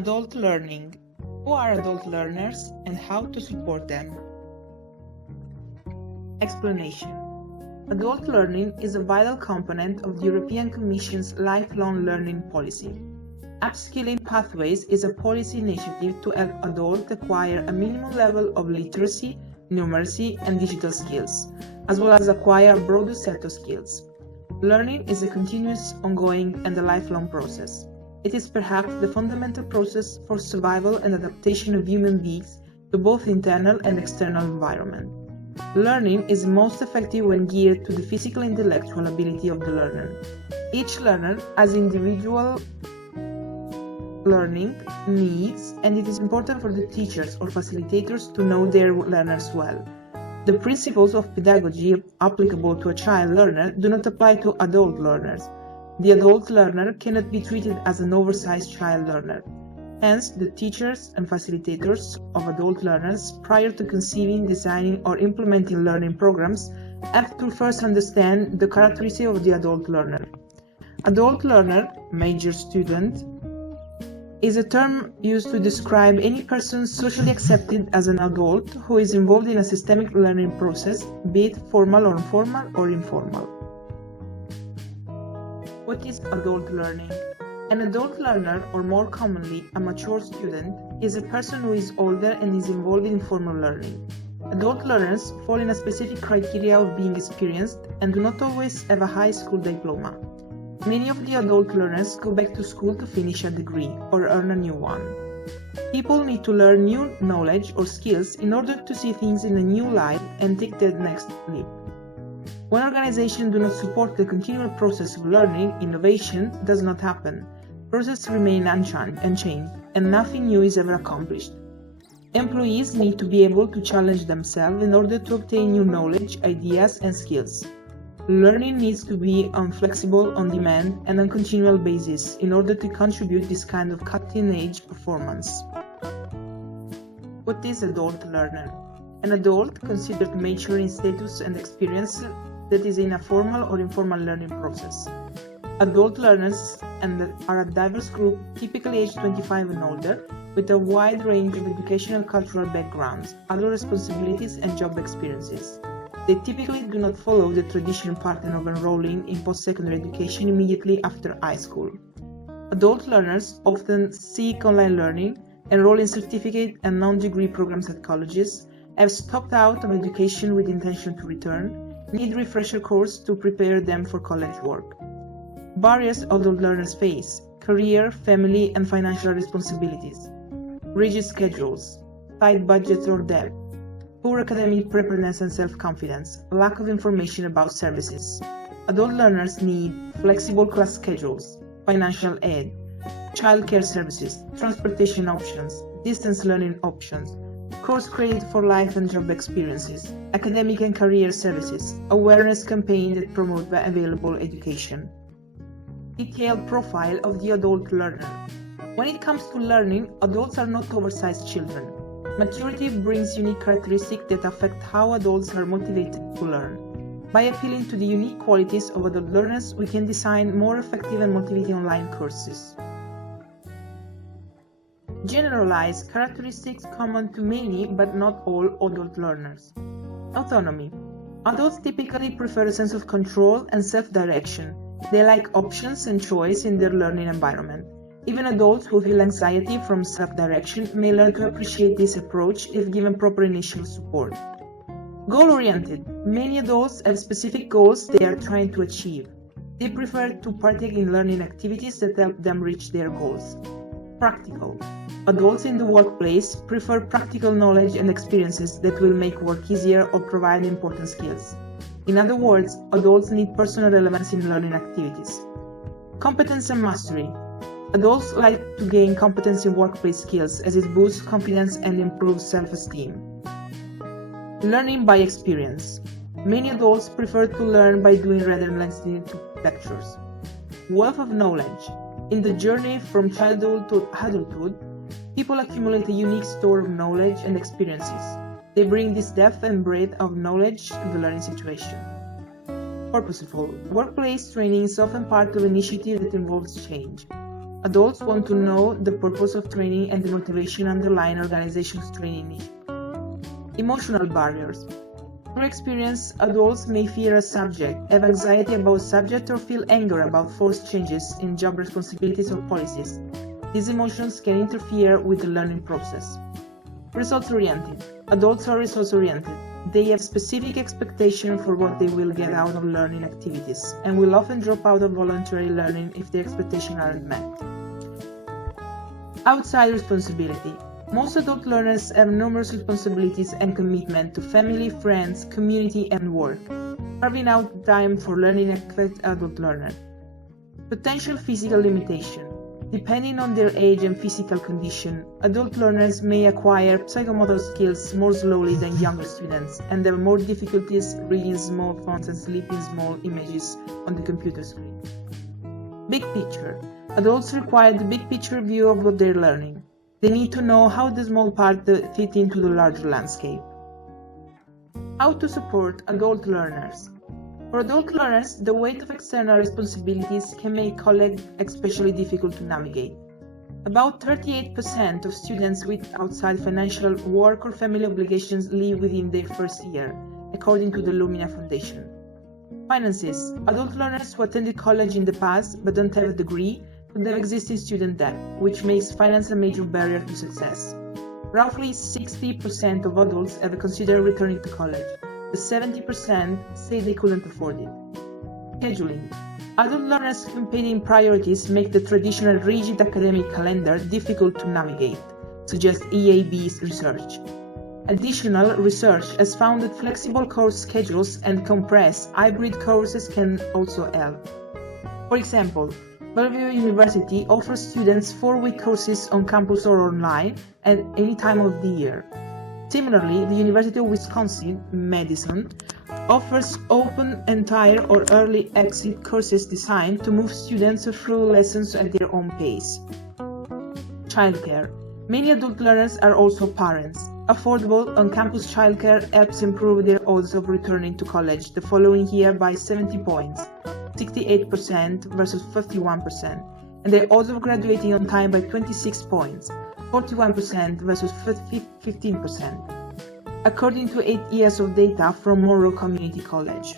Adult learning. Who are adult learners and how to support them? Explanation. Adult learning is a vital component of the European Commission's lifelong learning policy. Upskilling Pathways is a policy initiative to help adults acquire a minimum level of literacy, numeracy, and digital skills, as well as acquire a broader set of skills. Learning is a continuous, ongoing, and a lifelong process. It is perhaps the fundamental process for survival and adaptation of human beings to both internal and external environment. Learning is most effective when geared to the physical and intellectual ability of the learner. Each learner has individual learning needs, and it is important for the teachers or facilitators to know their learners well. The principles of pedagogy applicable to a child learner do not apply to adult learners. The adult learner cannot be treated as an oversized child learner. Hence, the teachers and facilitators of adult learners, prior to conceiving, designing, or implementing learning programs, have to first understand the characteristics of the adult learner. Adult learner, major student, is a term used to describe any person socially accepted as an adult who is involved in a systemic learning process, be it formal or informal. What is adult learning? An adult learner, or more commonly, a mature student, is a person who is older and is involved in formal learning. Adult learners fall in a specific criteria of being experienced and do not always have a high school diploma. Many of the adult learners go back to school to finish a degree or earn a new one. People need to learn new knowledge or skills in order to see things in a new light and take their next leap. When organizations do not support the continual process of learning, innovation does not happen. Processes remain unchanged, and nothing new is ever accomplished. Employees need to be able to challenge themselves in order to obtain new knowledge, ideas, and skills. Learning needs to be flexible, on demand, and on a continual basis in order to contribute this kind of cutting-edge performance. What is adult learner? An adult, considered mature in status and experience, that is in a formal or informal learning process. Adult learners are a diverse group, typically aged 25 and older, with a wide range of educational and cultural backgrounds, other responsibilities, and job experiences. They typically do not follow the traditional pattern of enrolling in post-secondary education immediately after high school. Adult learners often seek online learning, enroll in certificate and non-degree programs at colleges, have stopped out of education with intention to return, need refresher course to prepare them for college work. Barriers adult learners face: career, family, and financial responsibilities, rigid schedules, tight budgets or debt, poor academic preparedness and self-confidence, lack of information about services. Adult learners need flexible class schedules, financial aid, childcare services, transportation options, distance learning options, course credit for life and job experiences, academic and career services, awareness campaigns that promote available education. Detailed profile of the adult learner. When it comes to learning, adults are not oversized children. Maturity brings unique characteristics that affect how adults are motivated to learn. By appealing to the unique qualities of adult learners, we can design more effective and motivating online courses. Generalized characteristics common to many but not all adult learners. Autonomy. Adults typically prefer a sense of control and self-direction. They like options and choice in their learning environment. Even adults who feel anxiety from self-direction may learn to appreciate this approach if given proper initial support. Goal-oriented. Many adults have specific goals they are trying to achieve. They prefer to partake in learning activities that help them reach their goals. Practical. Adults in the workplace prefer practical knowledge and experiences that will make work easier or provide important skills. In other words, adults need personal relevance in learning activities. Competence and mastery. Adults like to gain competence in workplace skills as it boosts confidence and improves self-esteem. Learning by experience. Many adults prefer to learn by doing rather than listening to lectures. Wealth of knowledge. In the journey from childhood to adulthood, people accumulate a unique store of knowledge and experiences. They bring this depth and breadth of knowledge to the learning situation. Purposeful. Workplace training is often part of an initiative that involves change. Adults want to know the purpose of training and the motivation underlying organizations' training. Emotional barriers. Through experience, adults may fear a subject, have anxiety about subject, or feel anger about forced changes in job responsibilities or policies. These emotions can interfere with the learning process. Results-oriented. Adults are results-oriented. They have specific expectations for what they will get out of learning activities and will often drop out of voluntary learning if their expectations aren't met. Outside responsibility. Most adult learners have numerous responsibilities and commitment to family, friends, community, and work. Carving out time for learning affects adult learners. Potential physical limitation. Depending on their age and physical condition, adult learners may acquire psychomotor skills more slowly than younger students and have more difficulties reading small fonts and sleeping small images on the computer screen. Big picture. Adults require the big picture view of what they're learning. They need to know how the small parts fit into the larger landscape. How to support adult learners. For adult learners, the weight of external responsibilities can make college especially difficult to navigate. About 38% of students with outside financial, work, or family obligations leave within their first year, according to the Lumina Foundation. Finances. Adult learners who attended college in the past but don't have a degree could have existing student debt, which makes finance a major barrier to success. Roughly 60% of adults have considered returning to college. The 70% say they couldn't afford it. Scheduling. Adult learners' competing priorities make the traditional rigid academic calendar difficult to navigate, suggests EAB's research. Additional research has found that flexible course schedules and compressed hybrid courses can also help. For example, Bellevue University offers students 4-week courses on campus or online at any time of the year. Similarly, the University of Wisconsin-Madison offers open, entire, or early exit courses designed to move students through lessons at their own pace. Childcare. Many adult learners are also parents. Affordable on-campus childcare helps improve their odds of returning to college the following year by 70 points, 68% versus 51%, and their odds of graduating on time by 26 points, 41% versus 15%, according to 8 years of data from Monroe Community College.